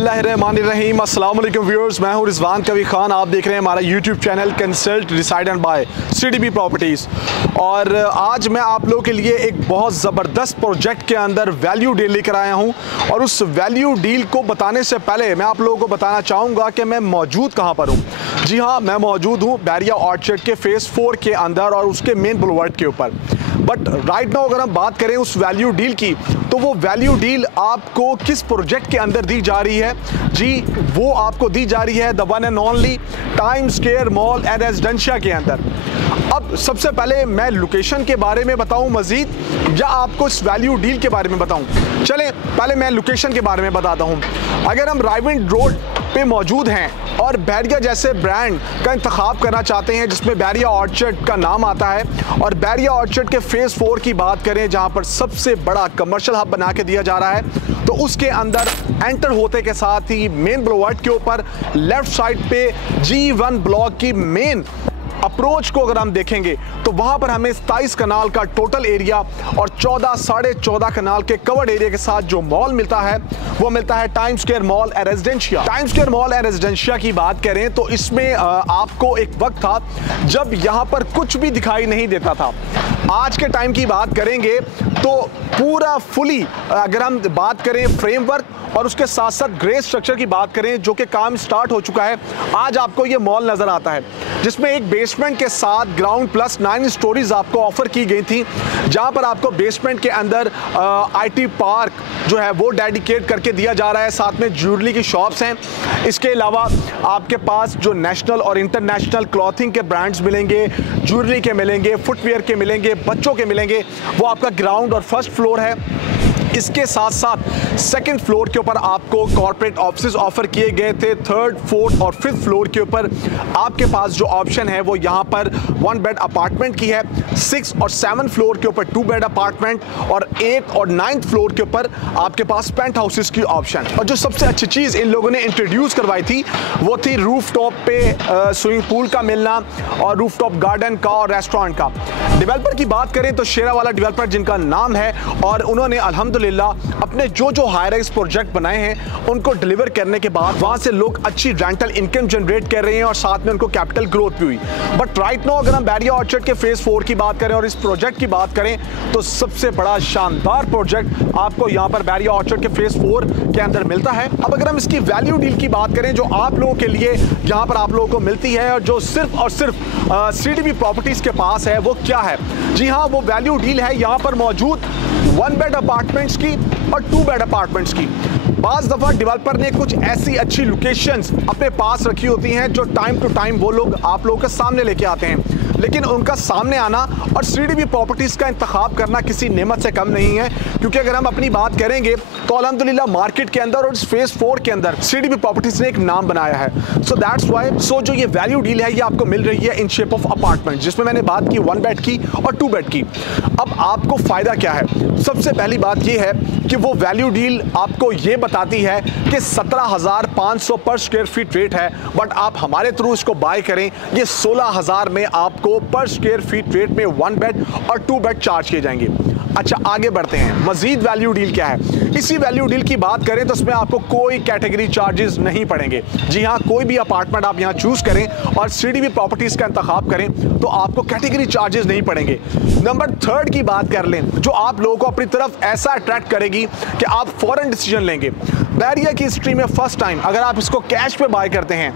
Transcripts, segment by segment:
बिस्मिल्लाहिर्रहमानिर्रहीम। अस्सलाम वालेकुम व्यूअर्स, मैं हूं रिजवान कवी खान। आप देख रहे हैं हमारा YouTube channel consult decide and buy CDB properties. और आज मैं आप लोगों के लिए एक बहुत ज़बरदस्त प्रोजेक्ट के अंदर वैल्यू डील लेकर आया हूं। और उस वैल्यू डील को बताने से पहले मैं आप लोगों को बताना चाहूँगा कि मैं मौजूद कहाँ पर हूँ। जी हाँ, मैं मौजूद हूँ बैरिया ऑर्चर्ड के फ़ेज़ 4 के अंदर और उसके मेन बुलवर्ड के ऊपर। बट राइट नाउ अगर हम बात करें उस वैल्यू डील की, तो वो वैल्यू डील आपको किस प्रोजेक्ट के अंदर दी जा रही है? जी, वो आपको दी जा रही है the one and only time square mall and residencia के अंदर। अब सबसे पहले मैं लोकेशन के बारे में बताऊं मजीद, या आपको इस वैल्यू डील के बारे में बताऊं? चलें, पहले मैं लोकेशन के बारे में बताता हूं। अगर हम राइविंड रोड पे मौजूद हैं और बैरिया जैसे ब्रांड का इंतखाब करना चाहते हैं जिसमें बैरिया ऑर्चर्ड का नाम आता है, और बैरिया ऑर्चर्ड के फ़ेज़ 4 की बात करें जहां पर सबसे बड़ा कमर्शियल हब बना के दिया जा रहा है, तो उसके अंदर एंटर होते के साथ ही मेन बुलवर्ड के ऊपर लेफ्ट साइड पे G1 ब्लॉक की मेन अप्रोच को अगर हम देखेंगे तो वहां पर हमें 27 कनाल का टोटल एरिया और 14.5 कनाल के कवर्ड एरिया के साथ जो मॉल मिलता है वो मिलता है time square mall and residencia. Time square mall and residencia की बात करें तो इसमें आपको एक वक्त था जब यहां पर कुछ भी दिखाई नहीं देता था। आज के टाइम की बात करेंगे तो पूरा फुली अगर हम बात करें फ्रेमवर्क और उसके साथ साथ ग्रे स्ट्रक्चर की बात करें जो कि काम स्टार्ट हो चुका है, आज आपको ये मॉल नज़र आता है जिसमें एक बेसमेंट के साथ ग्राउंड प्लस 9 स्टोरीज आपको ऑफर की गई थी, जहां पर आपको बेसमेंट के अंदर IT पार्क जो है वो डेडिकेट करके दिया जा रहा है। साथ में ज्वेलरी की शॉप्स हैं। इसके अलावा आपके पास जो नेशनल और इंटरनेशनल क्लॉथिंग के ब्रांड्स मिलेंगे, ज्वेलरी के मिलेंगे, फुटवेयर के मिलेंगे, बच्चों के मिलेंगे, वो आपका ग्राउंड और फर्स्ट फ्लोर है। इसके साथ साथ सेकंड फ्लोर के ऊपर आपको कॉर्पोरेट ऑफिस ऑफर किए गए थे। थर्ड, फोर्थ और फिफ्थ फ्लोर के ऊपर आपके पास जो ऑप्शन है वो यहाँ पर 1 बेड अपार्टमेंट की है। 6 और 7 फ्लोर के ऊपर 2 बेड अपार्टमेंट और 8 और 9th फ्लोर के ऊपर आपके पास पेंट हाउसेस की ऑप्शन। और जो सबसे अच्छी चीज़ इन लोगों ने इंट्रोड्यूस करवाई थी वो थी रूफ टॉप पे स्विमिंग पूल का मिलना और रूफ टॉप गार्डन का और रेस्टोरेंट का। डेवलपर की बात करें तो शेरा वाला डेवलपर जिनका नाम है, और उन्होंने अल्हम्दुलिल्लाह अपने जो हाई राइज प्रोजेक्ट बनाए हैं उनको डिलीवर करने के बाद वहां से लोग अच्छी रेंटल इनकम जनरेट कर रहे हैं और साथ में उनको कैपिटल ग्रोथ भी हुई। बट राइट नाउ अगर हम बैरिया ऑर्चर्ड के फ़ेज़ 4 की बात करें और इस प्रोजेक्ट की बात करें तो सबसे बड़ा शानदार प्रोजेक्ट आपको यहां पर बैरिया ऑर्चर्ड के फ़ेज़ 4 के अंदर मिलता है। अब अगर हम इसकी वैल्यू डील की बात करें जो आप लोगों के लिए यहां पर आप लोगों को मिलती है और जो सिर्फ और सिर्फ CDB प्रॉपर्टीज के पास है, वो क्या है? जी हाँ, वो वैल्यू डील है यहां पर मौजूद 1 बेड अपार्टमेंट्स की और 2 बेड अपार्टमेंट्स की। बाज़ दफ़ा डेवलपर ने कुछ ऐसी अच्छी लोकेशंस अपने पास रखी होती हैं जो टाइम टू टाइम वो लोग आप लोगों के सामने लेके आते हैं, लेकिन उनका सामने आना और CDB प्रॉपर्टीज़ का इंतखाब करना किसी नेमत से कम नहीं है। क्योंकि अगर हम अपनी बात करेंगे तो अल्हम्दुलिल्लाह मार्केट के अंदर और इस फ़ेज़ 4 के अंदर CDB प्रॉपर्टीज़ ने एक नाम बनाया है। सो दैट्स वाई जो ये वैल्यू डील है ये आपको मिल रही है इन शेप ऑफ अपार्टमेंट, जिसमें मैंने बात की 1 बेड की और 2 बेड की। अब आपको फ़ायदा क्या है? सबसे पहली बात ये है कि वो वैल्यू डील आपको ये बताती है कि 17,500 पर स्क्वायर फीट रेट है, बट आप हमारे थ्रू इसको बाय करें ये 16,000 में आपको पर स्क्वायर फीट रेट में 1 बेड और 2 बेड चार्ज किए जाएंगे। अच्छा, आगे बढ़ते हैं। मजीद वैल्यू डील क्या है? इसी वैल्यू डील की बात करें तो इसमें आपको कोई कैटेगरी चार्जेस नहीं पड़ेंगे। जी हाँ, कोई भी अपार्टमेंट आप यहाँ चूज करें और CDB प्रॉपर्टीज का इंतखाब करें तो आपको कैटेगरी चार्जेस नहीं पड़ेंगे। नंबर 3 की बात कर लें जो आप लोगों को अपनी तरफ ऐसा अट्रैक्ट करेगी कि आप फौरन डिसीजन लेंगे। बैरिया की हिस्ट्री में फर्स्ट टाइम अगर आप इसको कैश पे बाय करते हैं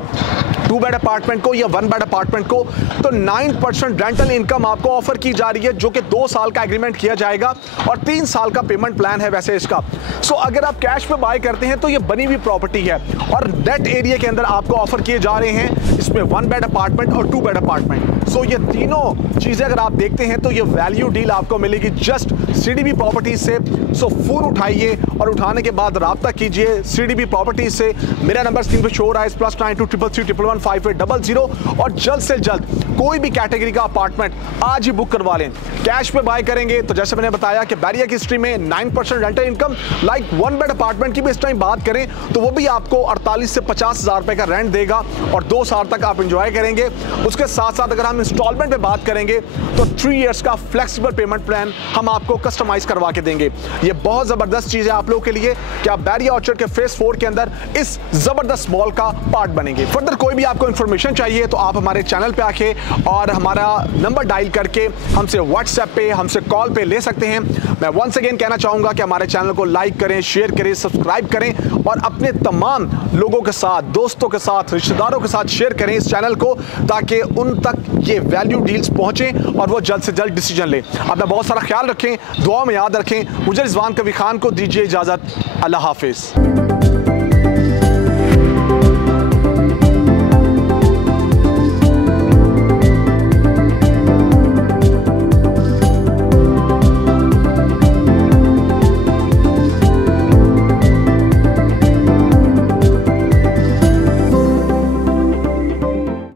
2 बेड अपार्टमेंट को या 1 बेड अपार्टमेंट को, तो 9% रेंटल इनकम आपको ऑफर की जा रही है, जो कि 2 साल का एग्रीमेंट किया जाएगा और 3 साल का पेमेंट प्लान है वैसे इसका। सो अगर आप कैश पे बाय करते हैं तो ये बनी हुई प्रॉपर्टी है और नेट एरिया के अंदर आपको ऑफर किए जा रहे हैं इसमें 1 बेड अपार्टमेंट और 2 बेड अपार्टमेंट। सो ये तीनों चीजें अगर आप देखते हैं तो ये वैल्यू डील आपको मिलेगी जस्ट CDB प्रॉपर्टीज से। सो फोन उठाइए और उठाने के बाद राब्ता कीजिए CDB प्रॉपर्टीज से। मेरा नंबर स्क्रीन पे शो हो रहा है +92 333 111 5800, और जल्द से जल्द कोई भी कैटेगरी का अपार्टमेंट आज ही बुक करवा लें। कैश पे बाय करेंगे तो जैसे मैंने बताया कि बैरिया की हिस्ट्री में 9% rental income, like 1 bed apartment की भी इस टाइम बात करें तो वो भी आपको 48 से 50 हज़ार रुपए का रेंट देगा और 2 साल तक आप इंजॉय करेंगे। उसके साथ साथ अगर हम इंस्टॉलमेंट पे बात करेंगे तो 3 इयर्स का फ्लेक्सिबल पेमेंट प्लान हम आपको कस्टमाइज करवा के देंगे। ये बहुत ज़बरदस्त चीज़ है आप लोगों के लिए कि आप बैरिया ऑर्चर्ड के फेज 4 के अंदर इस ज़बरदस्त मॉल का पार्ट बनेंगे। फर्दर कोई भी आपको इन्फॉर्मेशन चाहिए तो आप हमारे चैनल पे आके और हमारा नंबर डायल करके हमसे व्हाट्सएप पे, हमसे कॉल पे ले सकते हैं। मैं वंस अगेन कहना चाहूँगा कि हमारे चैनल को लाइक करें, शेयर करें, सब्सक्राइब करें और अपने तमाम लोगों के साथ, दोस्तों के साथ, रिश्तेदारों के साथ शेयर करें इस चैनल को, ताकि उन तक ये वैल्यू डील्स पहुँचें और वो जल्द से जल्द डिसीजन लें। अपना बहुत सारा ख्याल रखें, दुआ में याद रखें। मुझे रिजवान कवी खान को दीजिए इजाज़त। अल्लाह हाफिज़।